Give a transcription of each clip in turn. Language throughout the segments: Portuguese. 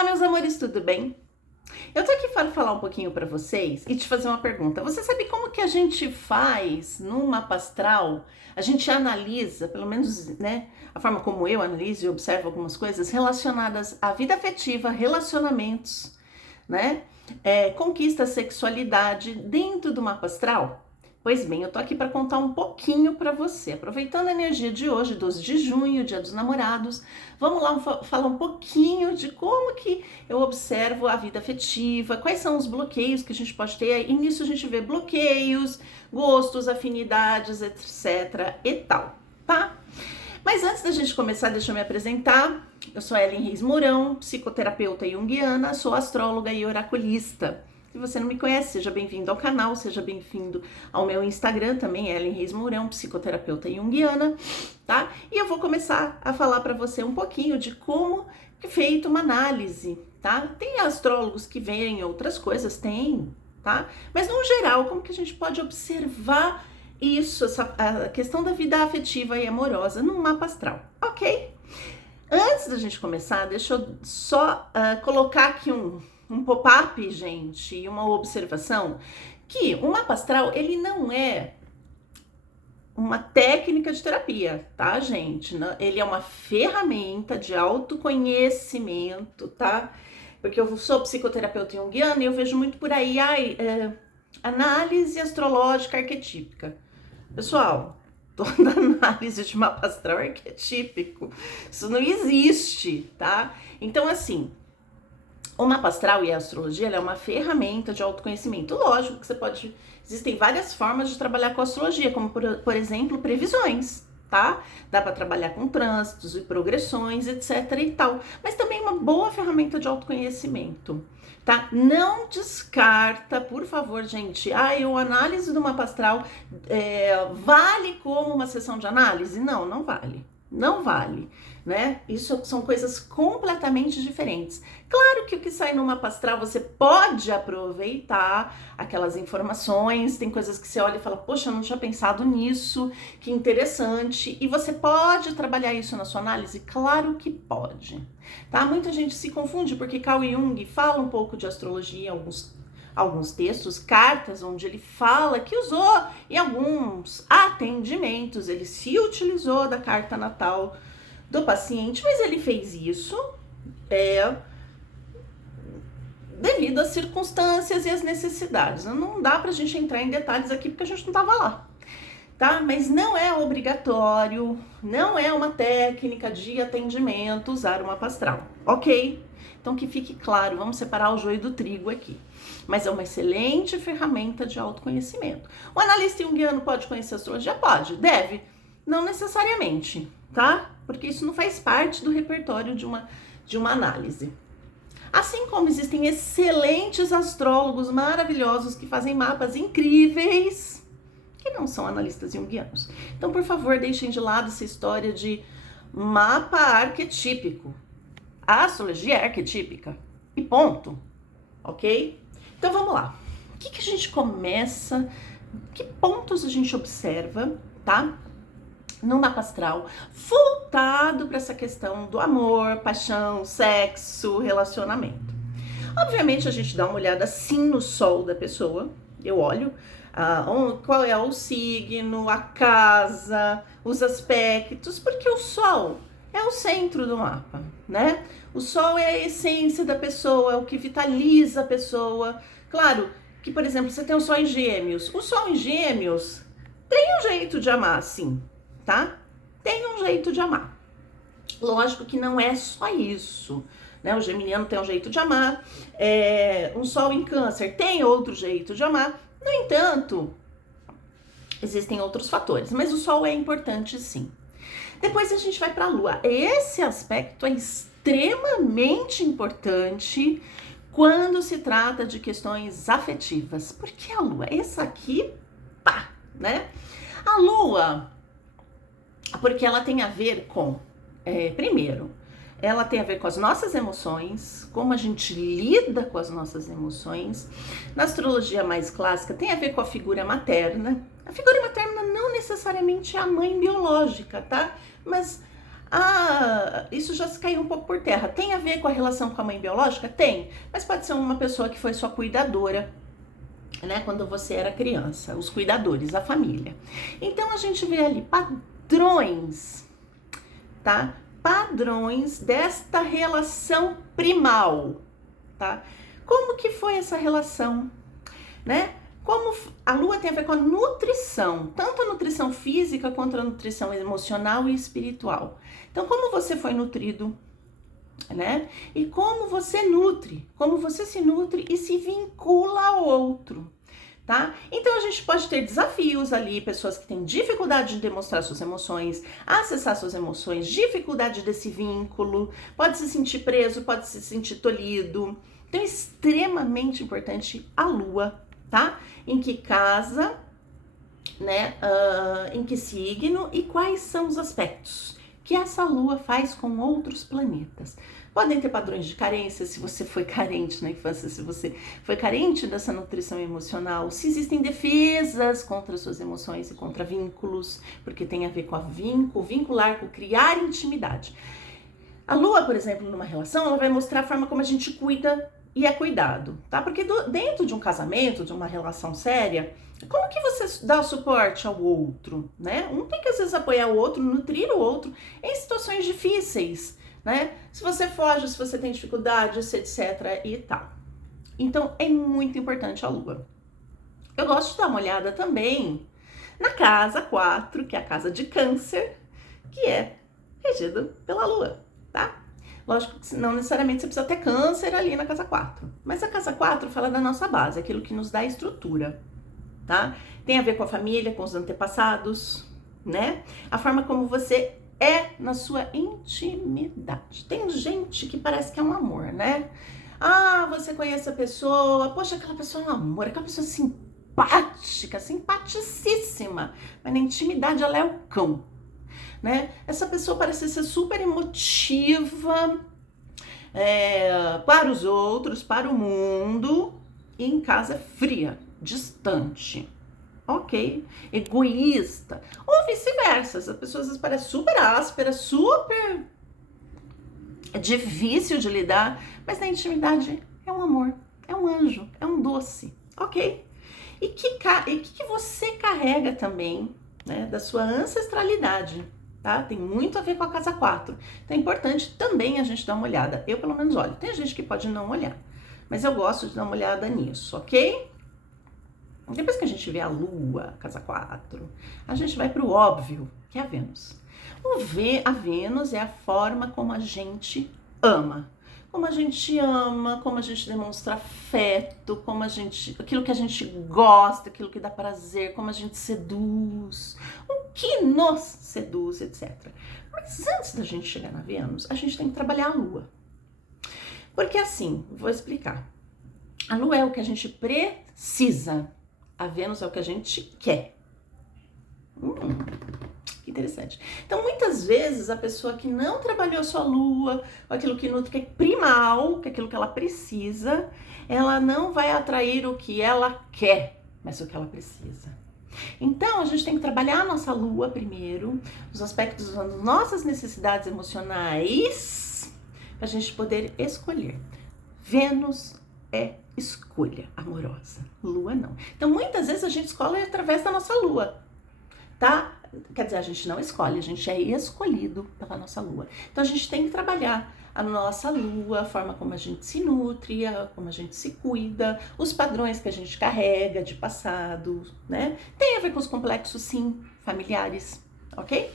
Olá, meus amores, tudo bem? Eu tô aqui para falar um pouquinho para vocês e te fazer uma pergunta. Você sabe como que a gente faz no mapa astral? A gente analisa, pelo menos, né, a forma como eu analiso e observo algumas coisas relacionadas à vida afetiva, relacionamentos, né? Conquista, sexualidade dentro do mapa astral? Pois bem, eu tô aqui para contar um pouquinho para você. Aproveitando a energia de hoje, 12 de junho, Dia dos Namorados, vamos lá falar um pouquinho de como que eu observo a vida afetiva, quais são os bloqueios que a gente pode ter. E nisso a gente vê bloqueios, gostos, afinidades, etc e tal, tá? Mas antes da gente começar, deixa eu me apresentar. Eu sou Ellen Reis Mourão, psicoterapeuta junguiana, sou astróloga e oraculista. Se você não me conhece, seja bem-vindo ao canal, seja bem-vindo ao meu Instagram também, Ellen Reis Mourão, psicoterapeuta junguiana, tá? E eu vou começar a falar para você um pouquinho de como é feita uma análise, tá? Tem astrólogos que veem outras coisas, tem, tá? Mas no geral, como que a gente pode observar isso, a questão da vida afetiva e amorosa no mapa astral, ok? Antes da gente começar, deixa eu só colocar aqui um pop-up, gente, e uma observação, que o mapa astral, ele não é uma técnica de terapia, tá, gente? Ele é uma ferramenta de autoconhecimento, tá? Porque eu sou psicoterapeuta junguiana e eu vejo muito por aí, análise astrológica arquetípica. Pessoal, toda análise de mapa astral é arquetípico. Isso não existe, tá? Então, assim, o mapa astral e a astrologia, ela é uma ferramenta de autoconhecimento. Lógico que você pode... Existem várias formas de trabalhar com a astrologia, como, por exemplo, previsões, tá? Dá para trabalhar com trânsitos e progressões, etc e tal. Mas também é uma boa ferramenta de autoconhecimento, tá? Não descarta, por favor, gente. O análise do mapa astral vale como uma sessão de análise? Não, não vale. Não vale, né? Isso são coisas completamente diferentes. Claro que o que sai no mapa astral você pode aproveitar aquelas informações, tem coisas que você olha e fala, poxa, eu não tinha pensado nisso, que interessante. E você pode trabalhar isso na sua análise? Claro que pode, tá? Muita gente se confunde porque Carl Jung fala um pouco de astrologia, alguns textos, cartas, onde ele fala que usou em alguns atendimentos, ele se utilizou da carta natal do paciente, mas ele fez isso devido às circunstâncias e às necessidades. Não dá pra gente entrar em detalhes aqui porque a gente não tava lá, tá? Mas não é obrigatório, não é uma técnica de atendimento usar o mapa astral, ok? Então que fique claro, vamos separar o joio do trigo aqui. Mas é uma excelente ferramenta de autoconhecimento. O analista junguiano pode conhecer a astrologia? Pode, deve. Não necessariamente, tá? Porque isso não faz parte do repertório de uma análise. Assim como existem excelentes astrólogos maravilhosos que fazem mapas incríveis, que não são analistas junguianos. Então, por favor, deixem de lado essa história de mapa arquetípico. A astrologia é arquetípica e ponto, ok? Então vamos lá. O que a gente começa? Que pontos a gente observa, tá? No mapa astral, voltado para essa questão do amor, paixão, sexo, relacionamento. Obviamente a gente dá uma olhada sim no sol da pessoa. Eu olho qual é o signo, a casa, os aspectos, porque o sol é o centro do mapa, né? O sol é a essência da pessoa, é o que vitaliza a pessoa. Claro que, por exemplo, você tem o sol em Gêmeos. O sol em Gêmeos tem um jeito de amar, sim, tá? Tem um jeito de amar. Lógico que não é só isso, né? O geminiano tem um jeito de amar. Um sol em Câncer tem outro jeito de amar. No entanto, existem outros fatores, mas o sol é importante, sim. Depois a gente vai para a lua. Esse aspecto é extremamente importante quando se trata de questões afetivas. Porque a lua, essa aqui, pá, né? A lua, porque ela tem a ver com, primeiro, ela tem a ver com as nossas emoções, como a gente lida com as nossas emoções. Na astrologia mais clássica, tem a ver com a figura materna. A figura materna não necessariamente é a mãe biológica, tá? Mas Isso já se caiu um pouco por terra. Tem a ver com a relação com a mãe biológica? Tem, mas pode ser uma pessoa que foi sua cuidadora, né, quando você era criança, os cuidadores, a família. Então a gente vê ali padrões, tá? Padrões desta relação primal, tá? Como que foi essa relação, né? Como a lua tem a ver com a nutrição, tanto a nutrição física quanto a nutrição emocional e espiritual. Então, como você foi nutrido, né? E como você nutre, como você se nutre e se vincula ao outro, tá? Então a gente pode ter desafios ali, pessoas que têm dificuldade de demonstrar suas emoções, acessar suas emoções, dificuldade desse vínculo, pode se sentir preso, pode se sentir tolhido. Então é extremamente importante a lua, tá? Em que casa, né? Em que signo e quais são os aspectos que essa lua faz com outros planetas. Podem ter padrões de carência, se você foi carente na infância, se você foi carente dessa nutrição emocional, se existem defesas contra suas emoções e contra vínculos, porque tem a ver com vincular, com criar intimidade. A lua, por exemplo, numa relação, ela vai mostrar a forma como a gente cuida e é cuidado, tá? Porque dentro de um casamento, de uma relação séria, como que você dá suporte ao outro, né? Um tem que às vezes apoiar o outro, nutrir o outro em situações difíceis, né? Se você foge, se você tem dificuldades, etc e tal. Então é muito importante a lua. Eu gosto de dar uma olhada também na casa 4, que é a casa de Câncer, que é regido pela lua, tá? Lógico que não necessariamente você precisa ter Câncer ali na casa 4, mas a casa 4 fala da nossa base, aquilo que nos dá estrutura, tá? Tem a ver com a família, com os antepassados, né? A forma como você é na sua intimidade. Tem gente que parece que é um amor, né? Você conhece a pessoa, poxa, aquela pessoa é um amor, aquela pessoa simpática, simpaticíssima, mas na intimidade ela é o cão, né? Essa pessoa parece ser super emotiva para os outros, para o mundo, e em casa é fria, distante, ok? Egoísta, ou vice-versa. Essa pessoa às vezes parece super áspera, super difícil de lidar, mas na intimidade é um amor, é um anjo, é um doce, ok? E que você carrega também, né, da sua ancestralidade, tá? Tem muito a ver com a casa 4. Então é importante também a gente dar uma olhada. Eu, pelo menos, olho. Tem gente que pode não olhar, mas eu gosto de dar uma olhada nisso, ok? Depois que a gente vê a lua, casa 4, a gente vai para o óbvio, que é a Vênus. A Vênus é a forma como a gente ama. Como a gente ama, como a gente demonstra afeto, aquilo que a gente gosta, aquilo que dá prazer, como a gente seduz, o que nos seduz, etc. Mas antes da gente chegar na Vênus, a gente tem que trabalhar a Lua. Porque assim, vou explicar. A Lua é o que a gente precisa, a Vênus é o que a gente quer. Que interessante. Então, muitas vezes, a pessoa que não trabalhou a sua lua, aquilo que nutre, que é primal, que é aquilo que ela precisa, ela não vai atrair o que ela quer, mas o que ela precisa. Então, a gente tem que trabalhar a nossa lua primeiro, os aspectos das nossas necessidades emocionais, para a gente poder escolher. Vênus é escolha amorosa, lua não. Então, muitas vezes, a gente escolhe através da nossa lua, tá? Quer dizer, a gente não escolhe, a gente é escolhido pela nossa lua. Então a gente tem que trabalhar a nossa lua, a forma como a gente se nutre, como a gente se cuida, os padrões que a gente carrega de passado, né? Tem a ver com os complexos, sim, familiares, ok?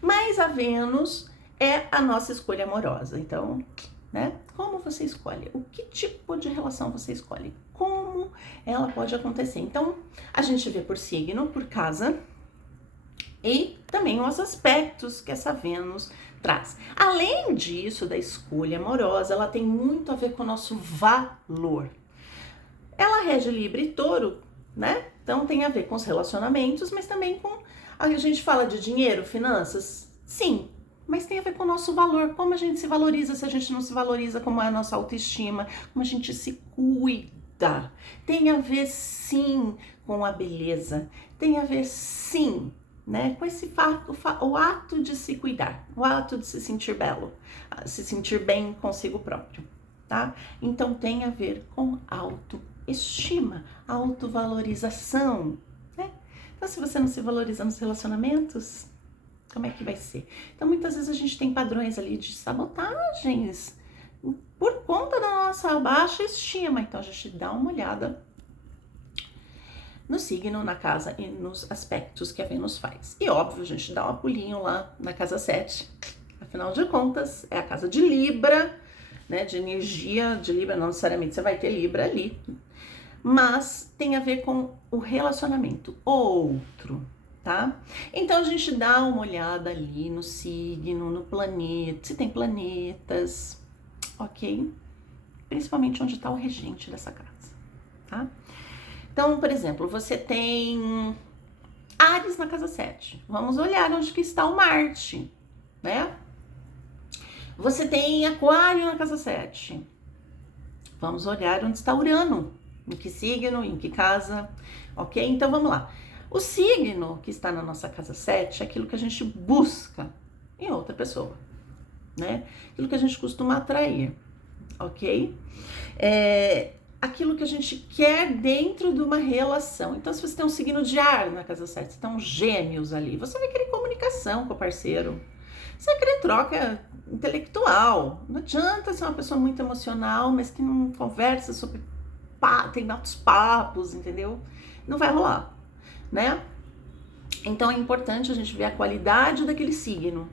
Mas a Vênus é a nossa escolha amorosa. Então, né? Como você escolhe? O que tipo de relação você escolhe? Como ela pode acontecer? Então, a gente vê por signo, por casa, e também os aspectos que essa Vênus traz. Além disso, da escolha amorosa, ela tem muito a ver com o nosso valor. Ela rege Libra e Touro, né? Então tem a ver com os relacionamentos, mas também com... A gente fala de dinheiro, finanças? Sim, mas tem a ver com o nosso valor. Como a gente se valoriza, se a gente não se valoriza, como é a nossa autoestima, como a gente se cuida. Tem a ver, sim, com a beleza. Tem a ver, sim, né? Com esse fato, o ato de se cuidar, o ato de se sentir belo, se sentir bem consigo próprio, tá? Então tem a ver com autoestima, autovalorização, né? Então se você não se valoriza nos relacionamentos, como é que vai ser? Então muitas vezes a gente tem padrões ali de sabotagens por conta da nossa baixa estima. Então a gente dá uma olhada no signo, na casa e nos aspectos que a Vênus faz. E óbvio, a gente dá um pulinho lá na casa 7. Afinal de contas, é a casa de Libra, né? De energia de Libra, não necessariamente você vai ter Libra ali. Mas tem a ver com o relacionamento outro, tá? Então a gente dá uma olhada ali no signo, no planeta, se tem planetas, ok? Principalmente onde está o regente dessa casa, tá? Então, por exemplo, você tem Áries na casa 7. Vamos olhar onde que está o Marte, né? Você tem Aquário na casa 7. Vamos olhar onde está Urano. Em que signo, em que casa, ok? Então, vamos lá. O signo que está na nossa casa 7 é aquilo que a gente busca em outra pessoa, né? Aquilo que a gente costuma atrair, ok? Aquilo que a gente quer dentro de uma relação. Então, se você tem um signo de ar na casa 7, você tem um gêmeos ali, você vai querer comunicação com o parceiro. Você vai querer troca intelectual. Não adianta ser uma pessoa muito emocional, mas que não conversa sobre... tem altos papos, entendeu? Não vai rolar, né? Então, é importante a gente ver a qualidade daquele signo.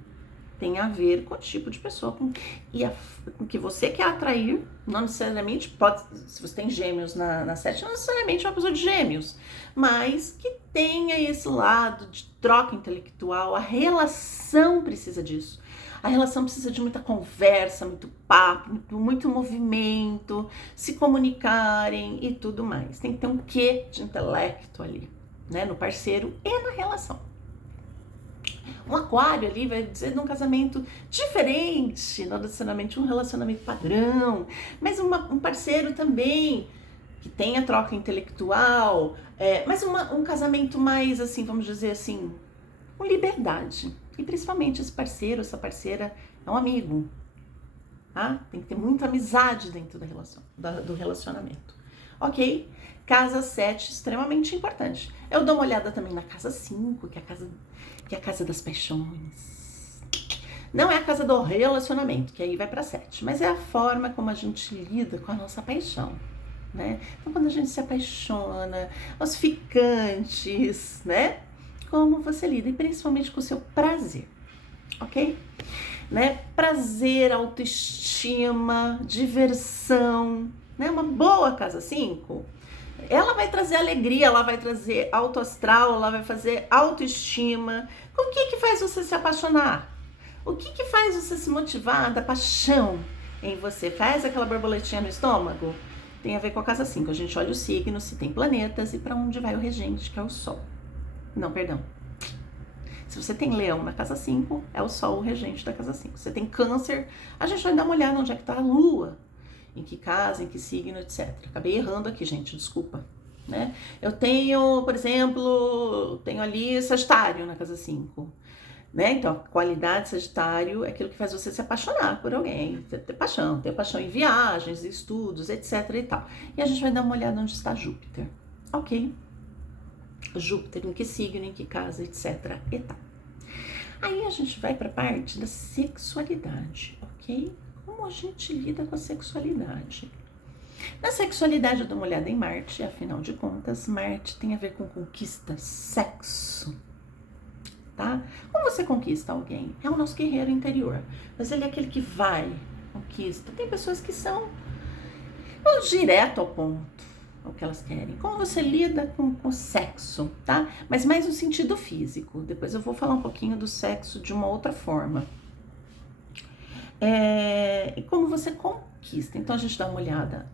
Tem a ver com o tipo de pessoa com que você quer atrair. Não necessariamente pode, se você tem gêmeos na 7, não necessariamente é uma pessoa de gêmeos, mas que tenha esse lado de troca intelectual. A relação precisa disso. A relação precisa de muita conversa, muito papo, muito movimento, se comunicarem e tudo mais. Tem que ter um quê de intelecto ali, né, no parceiro e na relação. Um aquário ali vai dizer de um casamento diferente, não necessariamente um relacionamento padrão, mas um parceiro também que tenha troca intelectual, mas um casamento mais, assim, vamos dizer assim, com liberdade. E principalmente esse parceiro, essa parceira é um amigo, tá? Tem que ter muita amizade dentro do relacionamento. Ok? Casa 7, extremamente importante. Eu dou uma olhada também na casa 5, que é a casa das paixões. Não é a casa do relacionamento, que aí vai para 7, mas é a forma como a gente lida com a nossa paixão, né? Então, quando a gente se apaixona, os ficantes, né? Como você lida, e principalmente com o seu prazer, ok? Né? Prazer, autoestima, diversão, né? Uma boa casa 5, ela vai trazer alegria, ela vai trazer alto astral, ela vai fazer autoestima. O que faz você se apaixonar? O que faz você se motivar da paixão em você? Faz aquela borboletinha no estômago? Tem a ver com a casa 5. A gente olha o signo, se tem planetas e para onde vai o regente, que é o Sol. Não, perdão. Se você tem Leão na casa 5, é o Sol o regente da casa 5. Se você tem Câncer, a gente vai dar uma olhada onde é que tá a Lua. Em que casa, em que signo, etc. Acabei errando aqui, gente, desculpa. Né? Eu tenho, por exemplo, tenho ali Sagitário na casa 5. Né? Então, a qualidade Sagitário é aquilo que faz você se apaixonar por alguém, ter paixão em viagens, estudos, etc. e tal. E a gente vai dar uma olhada onde está Júpiter. Ok? Júpiter, em que signo, em que casa, etc. e tal. Aí a gente vai para a parte da sexualidade, ok? Como a gente lida com a sexualidade? Na sexualidade eu dou uma olhada em Marte, afinal de contas, Marte tem a ver com conquista, sexo, tá? Como você conquista alguém? É o nosso guerreiro interior, mas ele é aquele que vai, conquista. Tem pessoas que são direto ao ponto, o que elas querem. Como você lida com o sexo, tá? Mas mais no sentido físico. Depois eu vou falar um pouquinho do sexo de uma outra forma. E como você conquista. Então a gente dá uma olhada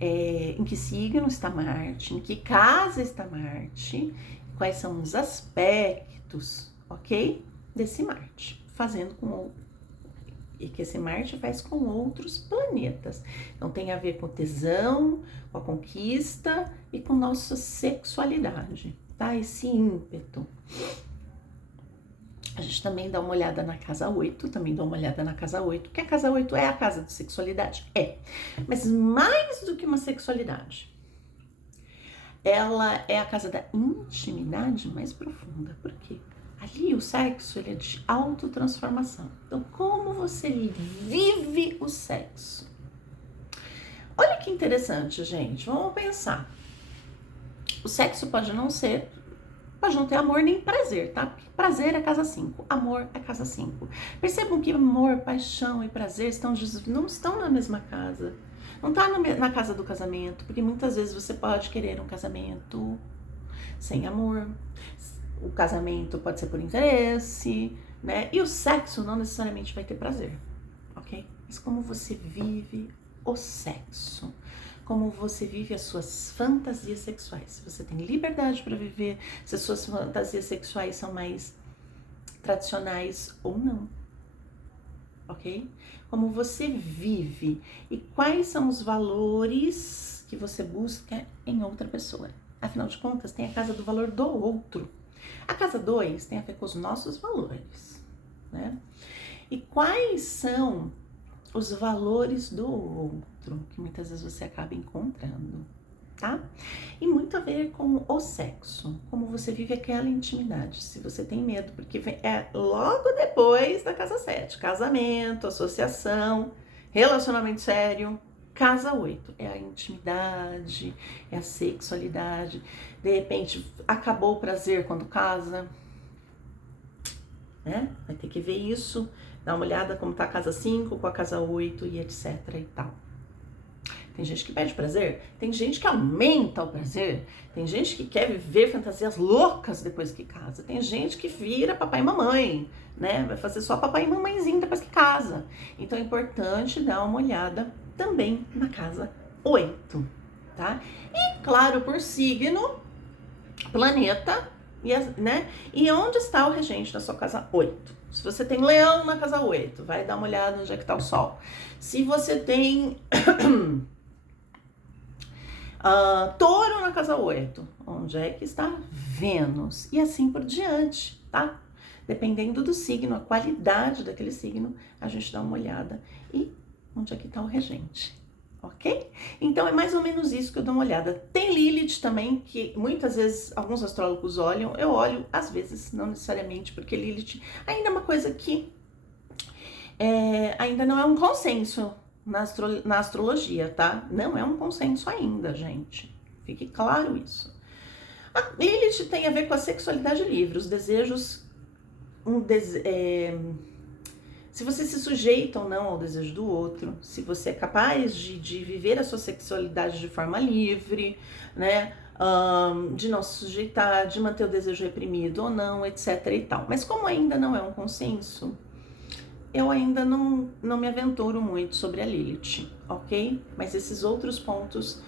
em que signo está Marte, em que casa está Marte, quais são os aspectos, ok? Desse Marte, e que esse Marte faz com outros planetas. Então tem a ver com o tesão, com a conquista e com nossa sexualidade, tá? Esse ímpeto. A gente também dá uma olhada na casa 8, porque a casa 8 é a casa de sexualidade? É. Mas mais do que uma sexualidade, ela é a casa da intimidade mais profunda. Por quê? Ali o sexo, ele é de autotransformação. Então, como você vive o sexo? Olha que interessante, gente. Vamos pensar. O sexo pode não ter amor nem prazer, tá? Porque prazer é casa 5, amor é casa 5. Percebam que amor, paixão e prazer não estão na mesma casa. Não tá na casa do casamento, porque muitas vezes você pode querer um casamento sem amor. O casamento pode ser por interesse, né? E o sexo não necessariamente vai ter prazer, ok? Mas como você vive o sexo? Como você vive as suas fantasias sexuais? Se você tem liberdade para viver, se as suas fantasias sexuais são mais tradicionais ou não, ok? Como você vive e quais são os valores que você busca em outra pessoa. Afinal de contas, tem a casa do valor do outro. A casa 2 tem a ver com os nossos valores, né? E quais são os valores do outro que muitas vezes você acaba encontrando, tá? E muito a ver com o sexo, como você vive aquela intimidade, se você tem medo, porque é logo depois da casa 7, casamento, associação, relacionamento sério. Casa 8 é a intimidade, é a sexualidade. De repente, acabou o prazer quando casa, né? Vai ter que ver isso, dar uma olhada como tá a casa 5 com a casa 8 e etc e tal. Tem gente que perde prazer, tem gente que aumenta o prazer, tem gente que quer viver fantasias loucas depois que casa, tem gente que vira papai e mamãe, né? Vai fazer só papai e mamãezinho depois que casa. Então é importante dar uma olhada também na casa 8, tá? E claro, por signo, planeta, né? E onde está o regente da sua casa 8? Se você tem leão na casa 8, vai dar uma olhada onde é que está o sol. Se você tem touro na casa 8, onde é que está Vênus? E assim por diante, tá? Dependendo do signo, a qualidade daquele signo, a gente dá uma olhada. E onde é que está o regente, ok? Então é mais ou menos isso que eu dou uma olhada. Tem Lilith também, que muitas vezes alguns astrólogos olham, eu olho às vezes, não necessariamente, porque Lilith ainda é uma coisa que ainda não é um consenso na astrologia, tá? Não é um consenso ainda, gente. Fique claro isso. A Lilith tem a ver com a sexualidade livre, os desejos, se você se sujeita ou não ao desejo do outro, se você é capaz de viver a sua sexualidade de forma livre, né? De não se sujeitar, de manter o desejo reprimido ou não, etc e tal. Mas como ainda não é um consenso, eu ainda não me aventuro muito sobre a Lilith, ok? Mas esses outros pontos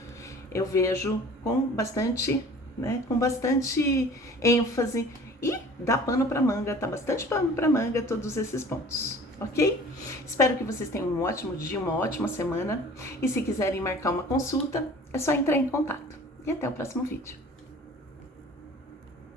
eu vejo com bastante, né? Com bastante ênfase e dá pano para manga, tá bastante pano para manga todos esses pontos. Ok? Espero que vocês tenham um ótimo dia, uma ótima semana. E se quiserem marcar uma consulta, é só entrar em contato. E até o próximo vídeo.